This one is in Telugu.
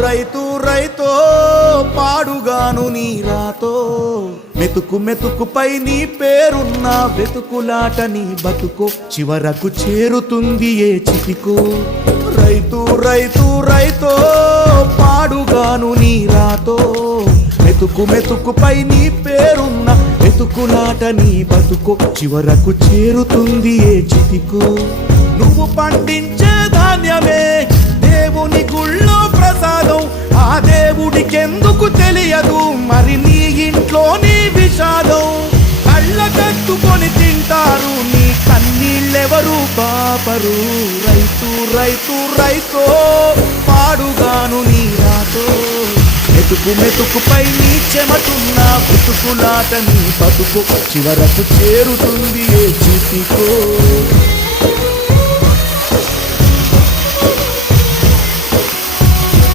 రైతు రైతో పాడుగాను నీ రాతో మెతుకు మెతుకుపై నీ పేరున్న వెతుకులాట నీ బతుకో చివరకు చేరుతుంది ఏ చితికో రైతు రైతు రైతో పాడుగాను నీ రాతో మెతుకు మెతుకుపై నీ పేరున్న వెతుకులాట నీ బతుకో చివరకు చేరుతుంది ఏ చితికో నువ్వు పండించే ధాన్యమే దేవుని గుళ్ళో ప్రసాదం ఆ దేవుడికెందుకు తెలియదు మరి నీ ఇంట్లో నీ విషాదం కళ్ళ కట్టుకొని తింటారు నీ కన్నీళ్ళెవరు పాపరు రైతు రైతు రైతో పాడుగాను నీ రాతో మెతుకు మెతుకుపై నీ చెమటున్న బతుకులాట నీ బతుకు చివరకు చేరుతుంది ఏ చితికో